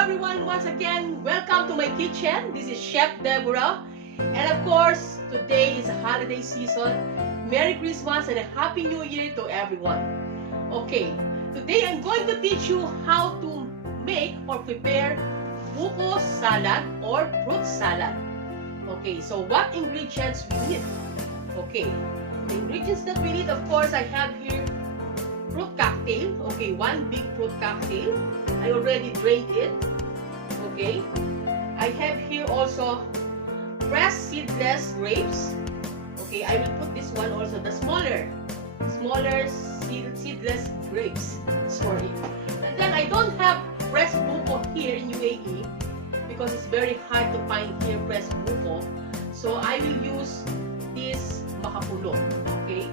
everyone, once again, welcome to my kitchen. This is Chef Deborah. And of course, today is a holiday season. Merry Christmas and a Happy New Year to everyone. Okay, today I'm going to teach you how to make or prepare buko salad or fruit salad. Okay, so what ingredients we need? Okay, the ingredients that we need, of course, I have here fruit cocktail. Okay, one big fruit cocktail. I already drained it. Okay, I have here also fresh seedless grapes. Okay, I will put this one also, the smaller seedless grapes. Sorry. And then I don't have fresh buko here in UAE because it's very hard to find here fresh buko. So I will use this makapulo. Okay,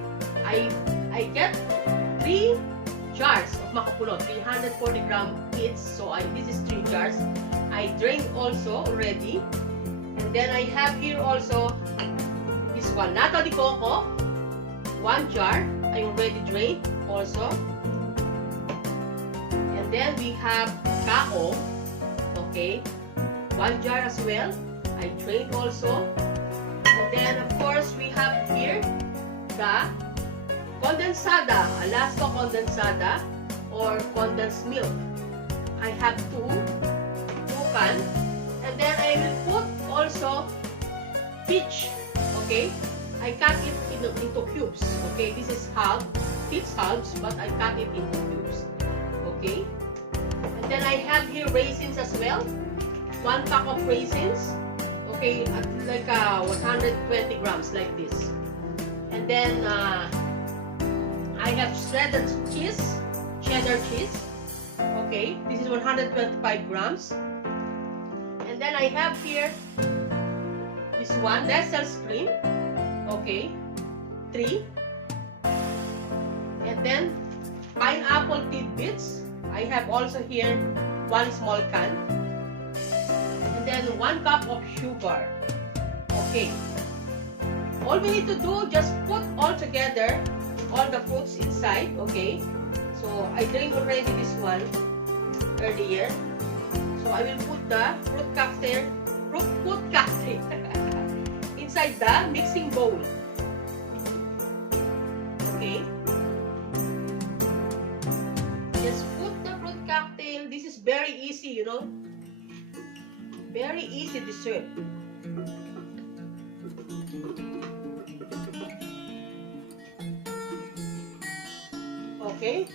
I get 3 jars of makapulo, 340 gram each. So this is 3 jars. I drained also already. And then I have here also this one, nata de coco, 1 jar. I already drained also. And then we have kao, okay, 1 jar as well. I drained also. And then of course we have here the condensada, Alaska condensada or condensed milk. I have 2 cans. And then I will put also peach. Okay, I cut it into cubes. Okay, this is half, it's halves, but I cut it into cubes. Okay, and then I have here raisins as well, 1 pack of raisins. Okay, at like 120 grams like this. And then I have shredded cheese, cheddar cheese. Okay, this is 125 grams. And then I have here this one, Nestle's cream. Okay, 3. And then pineapple tidbits. I have also here 1 small can. And then 1 cup of sugar. Okay. All we need to do, just put all together, all the fruits inside. Okay. So I drained already this one earlier. So I will put the fruit cocktail inside the mixing bowl. Okay. Just put the fruit cocktail. This is very easy, you know. Very easy dessert. Okay.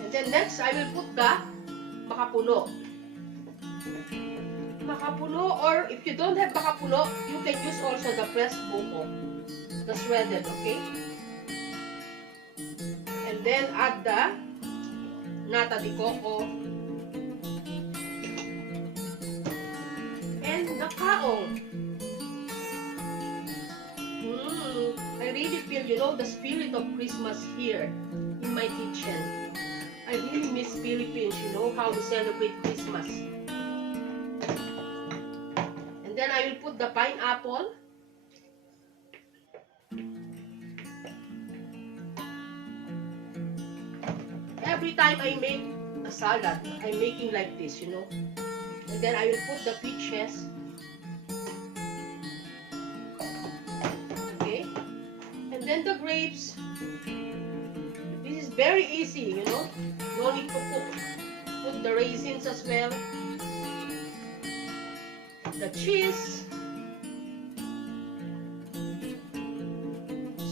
And then next, I will put the makapulo. Makapulo, or if you don't have makapulo, you can use also the fresh buko, the shredded, okay? And then add the nata de coco and the kaong. I really feel, you know, the spirit of Christmas here in my kitchen. I really miss Philippines, you know, how we celebrate Christmas. And then I will put the pineapple. Every time I make a salad, I'm making like this, you know. And then I will put the peaches. Okay. And then the grapes. This is very easy, you know. No need to cook. Put the raisins as well. The cheese.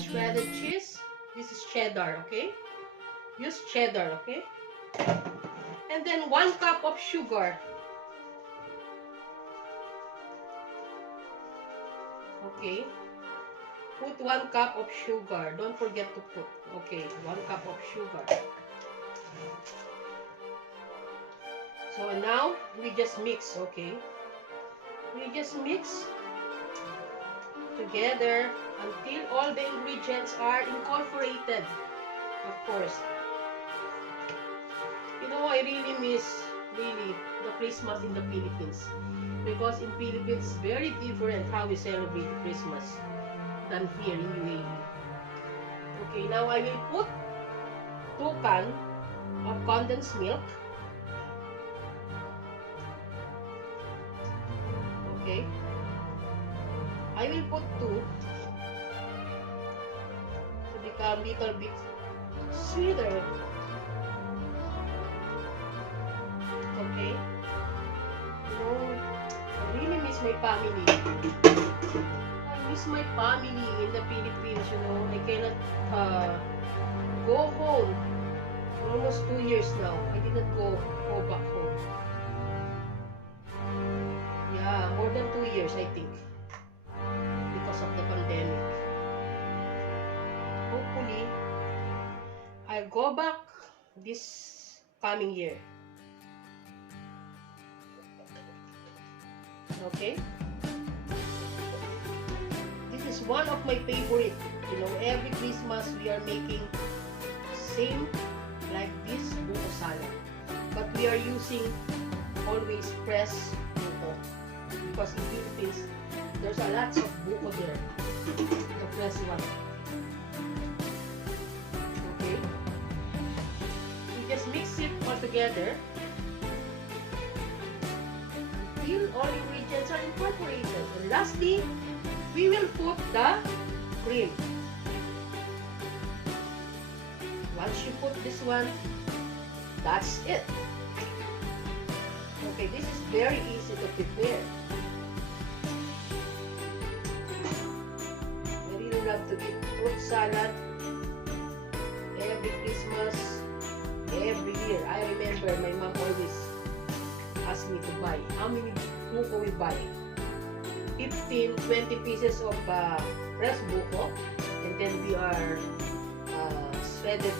Shredded cheese. This is cheddar, okay? Use cheddar, okay? And then 1 cup of sugar. Okay. Put 1 cup of sugar. Don't forget to put. Okay, 1 cup of sugar. So now we just mix, okay? We just mix together until all the ingredients are incorporated. Of course. You know, I really miss the Christmas in the Philippines, because in Philippines it's very different how we celebrate Christmas than here in UAE. Okay, now I will put 2 cans of condensed milk. Okay? I will put 2 to become a little bit sweeter. Okay? You know, I really miss my family. I miss my family in the Philippines, you know. I cannot go home. Almost 2 years now. I did not go back home. Yeah, more than 2 years, I think. Because of the pandemic. Hopefully, I'll go back this coming year. Okay? This is one of my favorite. You know, every Christmas we are making same like this buko salad. But we are using always fresh buko. Because in Philippines, there's a lot of buko there. The fresh one. Okay? We just mix it all together. Till all ingredients are incorporated. And lastly, we will put the cream. Once you put this one, that's it. Okay, this is very easy to prepare. I really love to eat fruit salad every Christmas, every year. I remember my mom always asked me to buy. How many buko we buy? 15, 20 pieces of fresh buko, and then we are shredded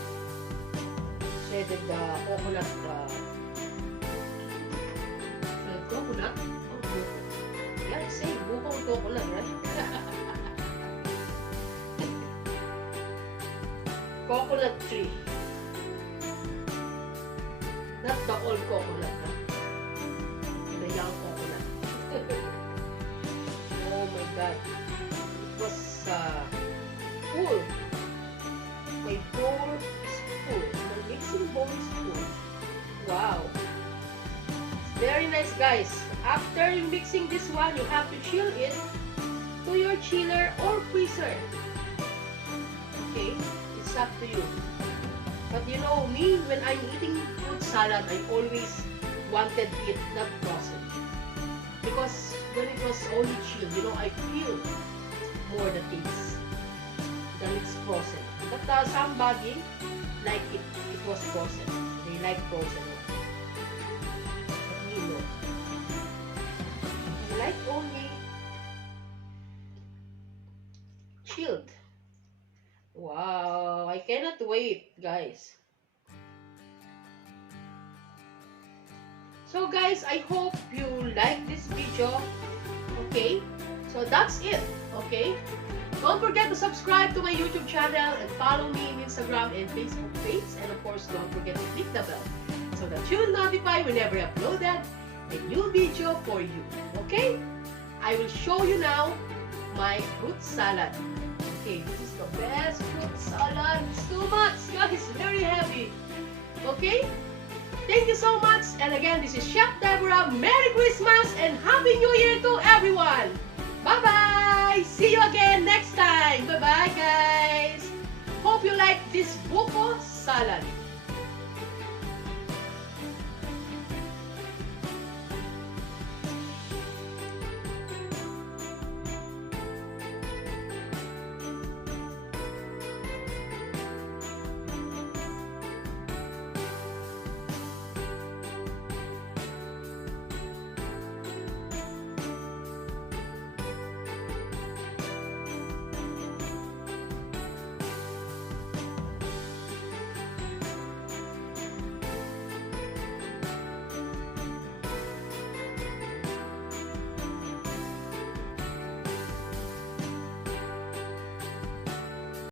coconut. Coconut? Oh, buko. Yeah, it's same. Buko and coconut, right? Coconut tree. Not the old coconut, huh? The young coconut. Oh my God. It was full. My bowl is full. My mixing bowl is full. Wow. It's very nice, guys. After mixing this one, you have to chill it to your chiller or freezer. Okay? It's up to you. But you know, me, when I'm eating fruit salad, I always wanted it not frozen. Because when it was only chilled, you know, I feel more the taste than it's frozen. But somebody like it was frozen. They like frozen. But me, no. I like only chilled. Wow, I cannot wait, guys. So guys, I hope you like this video. Okay, so that's it. Okay, don't forget to subscribe to my YouTube channel and follow me on Instagram and Facebook page, and of course don't forget to click the bell so that you'll notify whenever I uploaded a new video for you. Okay, I will show you now my fruit salad. Okay, this is the best fruit salad. It's too much, guys. Very heavy. Okay? Thank you so much. And again, this is Chef Deborah. Merry Christmas and Happy New Year to everyone. Bye-bye. See you again next time. Bye-bye, guys. Hope you like this buko salad.